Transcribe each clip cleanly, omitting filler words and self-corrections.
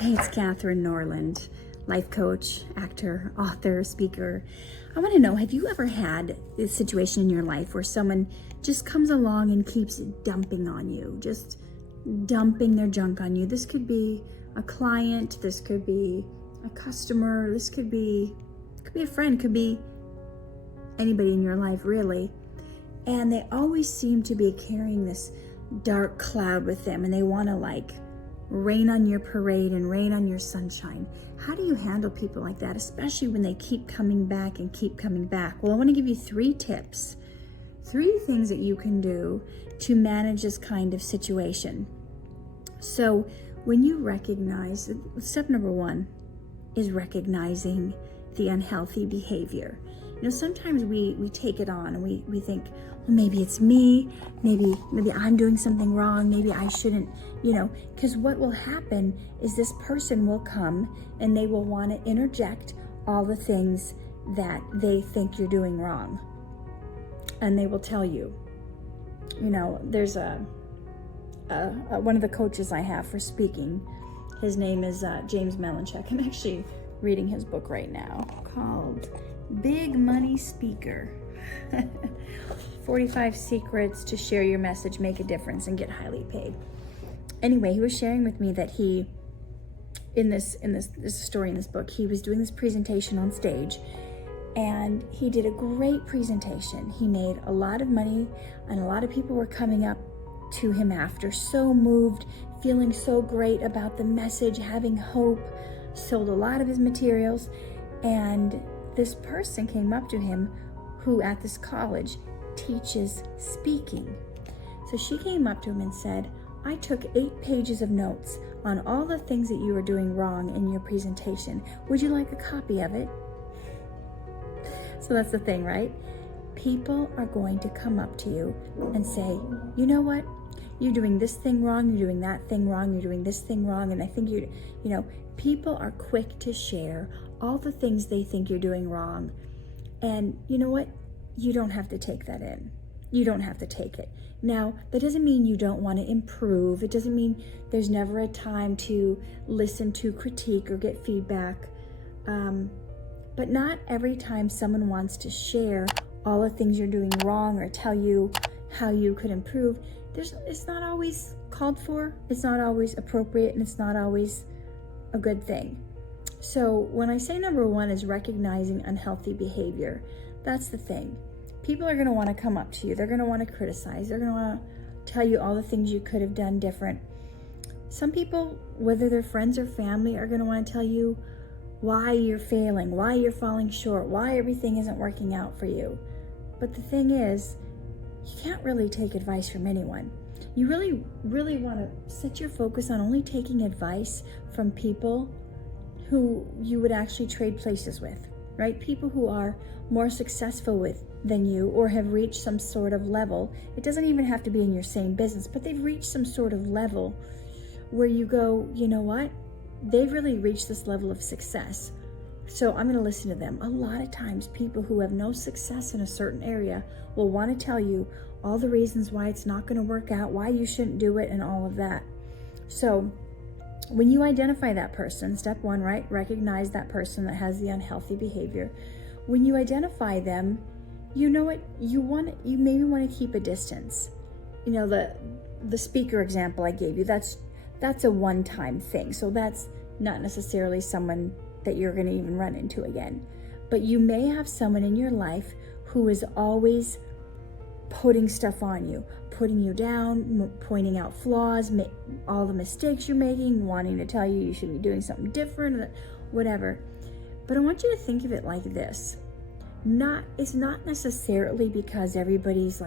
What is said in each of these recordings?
Hey, it's Katherine, Norland, life coach, actor, author, speaker. I want to know, have you ever had a situation in your life where someone just comes along and keeps dumping on you, just dumping their junk on you? This could be a client, this could be a customer, this could be a friend, could be anybody in your life, really. And they always seem to be carrying this dark cloud with them, and they want to rain on your parade and rain on your sunshine. How do you handle people like that, especially when they keep coming back and keep coming back? Well, I want to give you 3 tips, 3 things that you can do to manage this kind of situation. So when you recognize, step number 1 is recognizing the unhealthy behavior. You know, sometimes we take it on and we think, well, maybe it's me, maybe I'm doing something wrong, maybe I shouldn't, because what will happen is this person will come and they will want to interject all the things that they think you're doing wrong. And they will tell you, there's one of the coaches I have for speaking, his name is James Melanchek. I'm actually reading his book right now called Big Money Speaker. 45 secrets to share your message, make a difference, and get highly paid. Anyway, he was sharing with me that he, in this story in this book, he was doing this presentation on stage, and he did a great presentation. He made a lot of money, and a lot of people were coming up to him after, so moved, feeling so great about the message, having hope, sold a lot of his materials, and this person came up to him who at this college teaches speaking. So she came up to him and said, I took 8 pages of notes on all the things that you were doing wrong in your presentation. Would you like a copy of it? So that's the thing, right? People are going to come up to you and say, you know what? You're doing this thing wrong, you're doing that thing wrong, you're doing this thing wrong, and I think people are quick to share all the things they think you're doing wrong. And you know what? You don't have to take that in. You don't have to take it. Now, that doesn't mean you don't want to improve. It doesn't mean there's never a time to listen to critique or get feedback. But not every time someone wants to share all the things you're doing wrong or tell you how you could improve, it's not always called for, it's not always appropriate, and it's not always a good thing. So when I say number 1 is recognizing unhealthy behavior, that's the thing. People are going to want to come up to you. They're going to want to criticize. They're going to want to tell you all the things you could have done different. Some people, whether they're friends or family, are going to want to tell you why you're failing, why you're falling short, why everything isn't working out for you. But the thing is, you can't really take advice from anyone. You really, really want to set your focus on only taking advice from people who you would actually trade places with, right? People who are more successful than you or have reached some sort of level. It doesn't even have to be in your same business, but they've reached some sort of level where you go, you know what? They've really reached this level of success. So I'm going to listen to them. A lot of times people who have no success in a certain area will want to tell you all the reasons why it's not going to work out, why you shouldn't do it, and all of that. So when you identify that person, step 1, right? Recognize that person that has the unhealthy behavior. When you identify them, you know what? You maybe want to keep a distance. The speaker example I gave you, that's a one-time thing. So that's not necessarily someone that you're going to even run into again. But you may have someone in your life who is always putting stuff on you, putting you down, pointing out flaws, all the mistakes you're making, wanting to tell you should be doing something different, whatever. But I want you to think of it like this. It's not necessarily because everybody's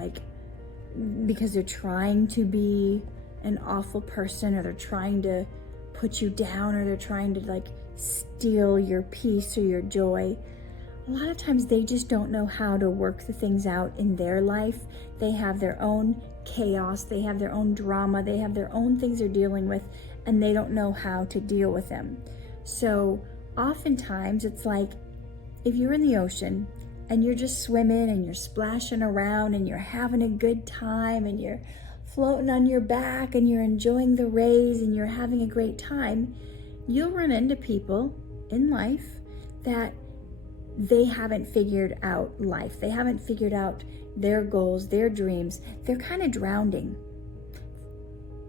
because they're trying to be an awful person, or they're trying to put you down, or they're trying to steal your peace or your joy. A lot of times they just don't know how to work the things out in their life. They have their own chaos, they have their own drama, they have their own things they're dealing with, and they don't know how to deal with them. So oftentimes it's like if you're in the ocean and you're just swimming and you're splashing around and you're having a good time and you're floating on your back and you're enjoying the rays and you're having a great time, You'll run into people in life that they haven't figured out life. They haven't figured out their goals, their dreams. They're kind of drowning.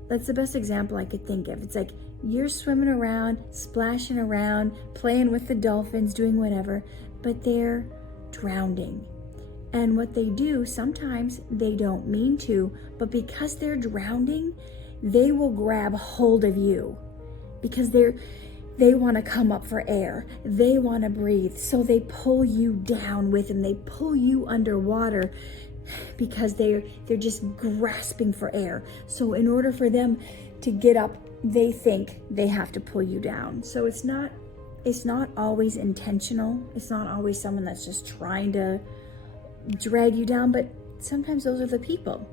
That's the best example I could think of. It's like you're swimming around, splashing around, playing with the dolphins, doing whatever, but they're drowning. And what they do, sometimes they don't mean to, but because they're drowning, they will grab hold of you because they want to come up for air. They want to breathe. So they pull you down with them. They pull you underwater because they're just grasping for air. So in order for them to get up, they think they have to pull you down. So it's not always intentional. It's not always someone that's just trying to drag you down, but sometimes those are the people.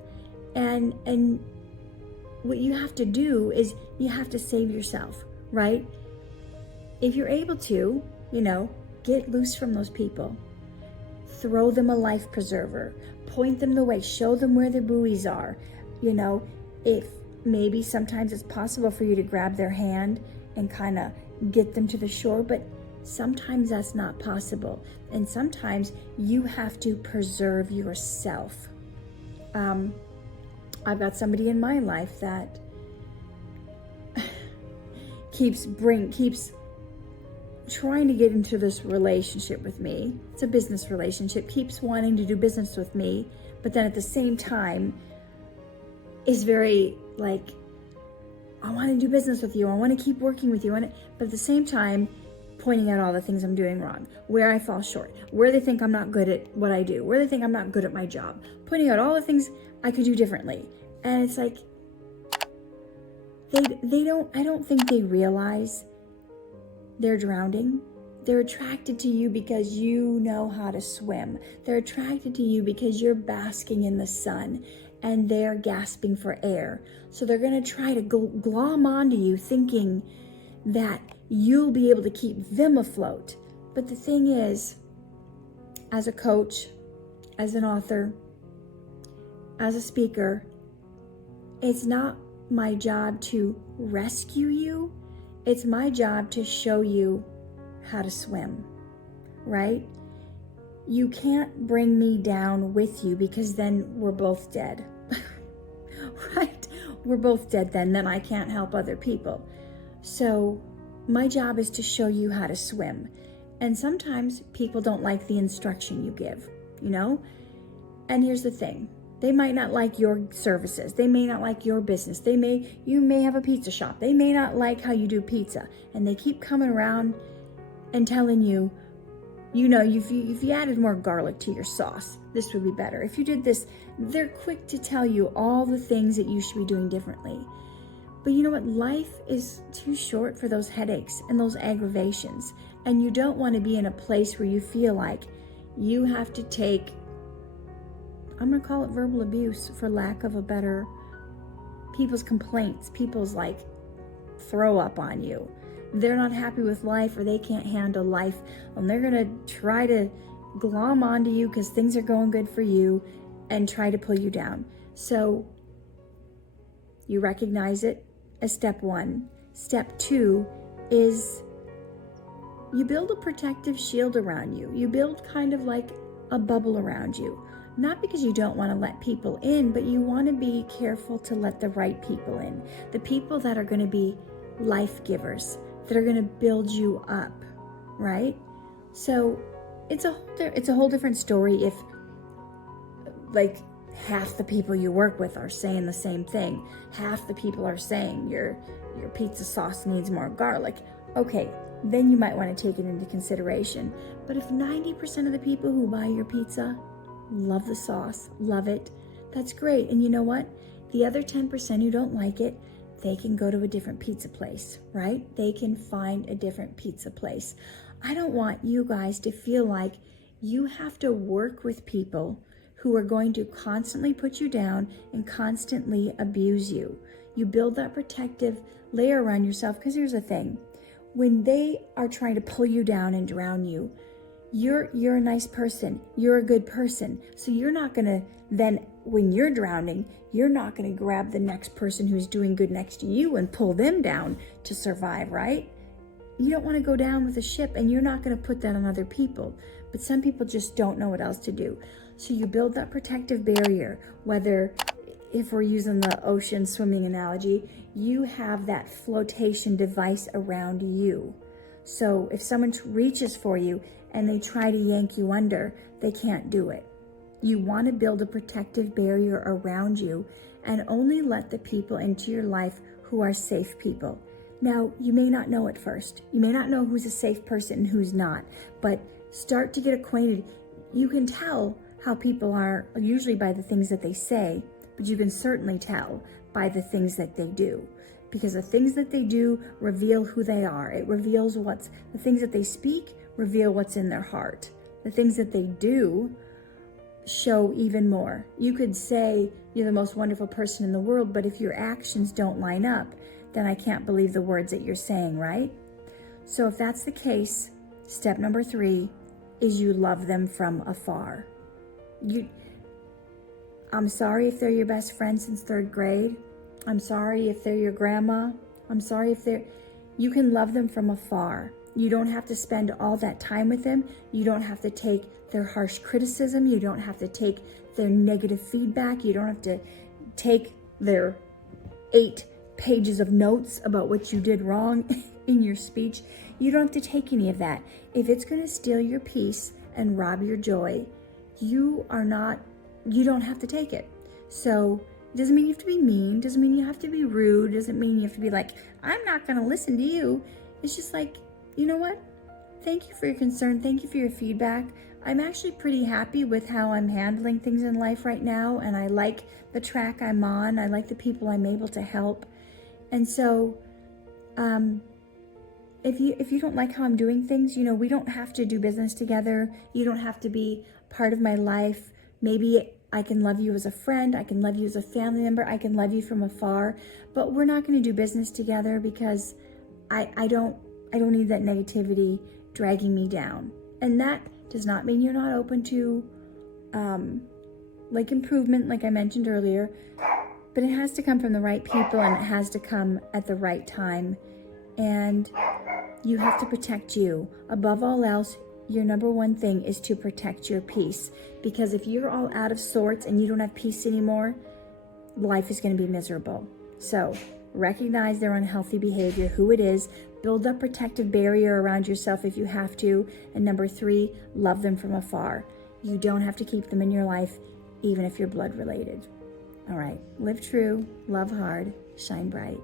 And what you have to do is you have to save yourself, right? If you're able to, get loose from those people. Throw them a life preserver. Point them the way. Show them where the buoys are. If maybe sometimes it's possible for you to grab their hand and kind of get them to the shore, but sometimes that's not possible. And sometimes you have to preserve yourself. I've got somebody in my life that keeps trying to get into this relationship with me. It's a business relationship, keeps wanting to do business with me, but then at the same time is very like, I want to do business with you. I want to keep working with you. But at the same time, pointing out all the things I'm doing wrong, where I fall short, where they think I'm not good at what I do, where they think I'm not good at my job, pointing out all the things I could do differently. And it's like, I don't think they realize they're drowning. They're attracted to you because you know how to swim. They're attracted to you because you're basking in the sun and they're gasping for air. So they're going to try to glom onto you thinking that you'll be able to keep them afloat. But the thing is, as a coach, as an author, as a speaker, it's not my job to rescue you. It's my job to show you how to swim, right? You can't bring me down with you because then we're both dead, right? We're both dead then I can't help other people. So my job is to show you how to swim. And sometimes people don't like the instruction you give, And here's the thing. They might not like your services. They may not like your business. You may have a pizza shop. They may not like how you do pizza. And they keep coming around and telling you, if you added more garlic to your sauce, this would be better. If you did this, they're quick to tell you all the things that you should be doing differently. But you know what? Life is too short for those headaches and those aggravations. And you don't want to be in a place where you feel like you have to take, I'm going to call it verbal abuse for lack of a better, people's complaints, people's throw up on you. They're not happy with life or they can't handle life and they're going to try to glom onto you because things are going good for you and try to pull you down. So you recognize it as step one. Step two is you build a protective shield around you. You build kind of like a bubble around you. Not because you don't want to let people in, but you want to be careful to let the right people in. The people that are going to be life givers, that are going to build you up, right? So it's a whole different story if half the people you work with are saying the same thing. Half the people are saying your pizza sauce needs more garlic. Okay, then you might want to take it into consideration. But if 90% of the people who buy your pizza love the sauce, love it, that's great. And you know what? The other 10% who don't like it, they can go to a different pizza place, right? They can find a different pizza place. I don't want you guys to feel like you have to work with people who are going to constantly put you down and constantly abuse you. You build that protective layer around yourself because here's the thing. When they are trying to pull you down and drown you, you're a nice person. You're a good person. So you're not going to then, when you're drowning, you're not going to grab the next person who's doing good next to you and pull them down to survive, right? you don't want to go down with a ship, and you're not going to put that on other people. But some people just don't know what else to do. So you build that protective barrier, whether, if we're using the ocean swimming analogy, you have that flotation device around you. So if someone reaches for you and they try to yank you under, they can't do it. You want to build a protective barrier around you and only let the people into your life who are safe people. Now, you may not know at first. You may not know who's a safe person and who's not, but start to get acquainted. You can tell how people are usually by the things that they say, but you can certainly tell by the things that they do. Because the things that they do reveal who they are. It reveals the things that they speak reveal what's in their heart. The things that they do show even more. You could say you're the most wonderful person in the world, but if your actions don't line up, then I can't believe the words that you're saying, right? So if that's the case, step number 3 is you love them from afar. I'm sorry if they're your best friend since 3rd grade. I'm sorry if they're your grandma. I'm sorry if you can love them from afar. You don't have to spend all that time with them. You don't have to take their harsh criticism. You don't have to take their negative feedback. You don't have to take their 8 pages of notes about what you did wrong in your speech. You don't have to take any of that. If it's going to steal your peace and rob your joy, you don't have to take it. So it doesn't mean you have to be mean, doesn't mean you have to be rude, doesn't mean you have to be like, I'm not going to listen to you. It's just like, you know what? Thank you for your concern. Thank you for your feedback. I'm actually pretty happy with how I'm handling things in life right now, and I like the track I'm on. I like the people I'm able to help. And so if you don't like how I'm doing things, we don't have to do business together. You don't have to be part of my life. Maybe I can love you as a friend. I can love you as a family member. I can love you from afar. But we're not going to do business together because I don't need that negativity dragging me down. And that does not mean you're not open to improvement, like I mentioned earlier. But it has to come from the right people, and it has to come at the right time. And you have to protect you. Above all else, your number one thing is to protect your peace. Because if you're all out of sorts and you don't have peace anymore, life is going to be miserable. So recognize their unhealthy behavior, who it is, build a protective barrier around yourself if you have to. And number 3, love them from afar. You don't have to keep them in your life, even if you're blood related. All right, live true, love hard, shine bright.